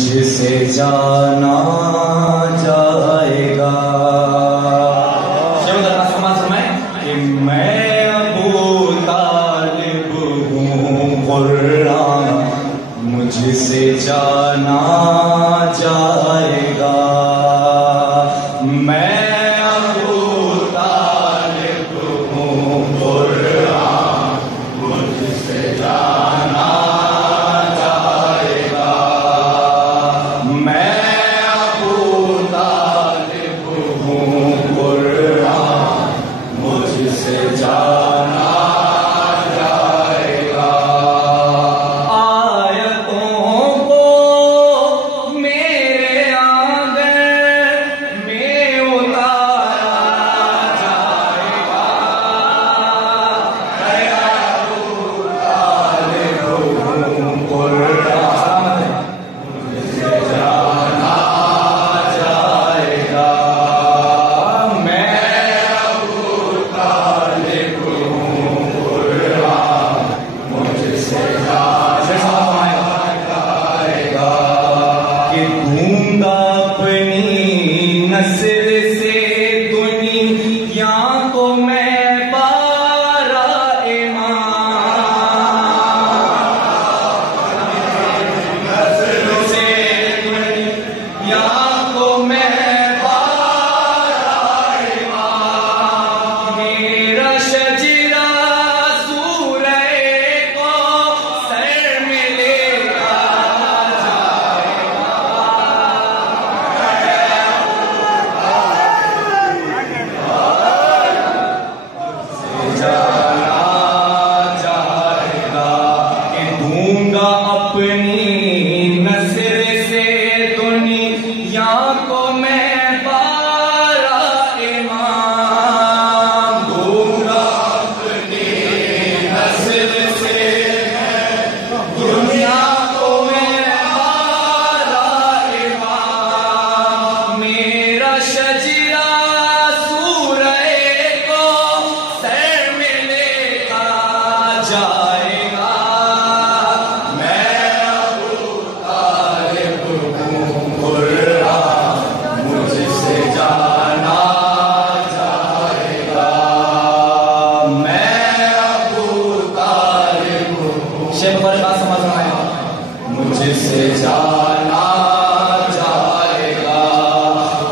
मुझसे जाना जाएगा। कि मैं अबू तालिब हूँ कुरान, मुझसे जाना जाएगा। मैं अबू तालिब हूँ कुरान, मुझसे जाना जाएगा। मैं अबू तालिब हूँ कुरान, मुझसे जाना जाएगा। आयतों को मेरे आंगन में उतारा जाएगा। मैं अबू तालिब हूँ कुरान, मुझसे जाना जाएगा। मैं अबू तालिब हूँ कुरान, मुझसे जाना जाएगा। कि दूंगा अपनी नस्ल से दुनिया को मैं बारा ईमान, नस्ल से दुनिया को मैं बारा ईमान। मेरा शजरा सूरह को सर में लेकर जाना जाएगा। कि दूंगा अपनी नस्ल से दुनिया को मैं बारा ईमान। दूंगा अपनी नस्ल से दुनिया को मैं बारा ईमान। मेरा शजरा सूरह को सर में लेकर जाएगा। मैं अबू तालिब हूँ कुरान, मुझसे जाना जाएगा। मैं अबू तालिब हूँ, शेख वाली बात समझ में आया, मुझसे जाना जाएगा।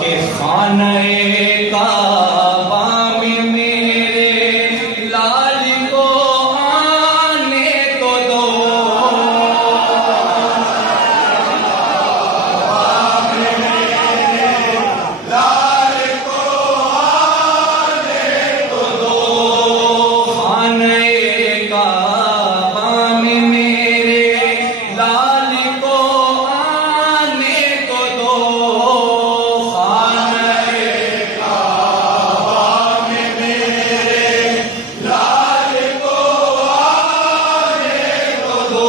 कि खाने काबा में मेरे लाल को आने को दो। लाल को आने को दो। खाने काबा में मेरे लाल को आने को दो। खाने काबा में मेरे लाल को आने को दो।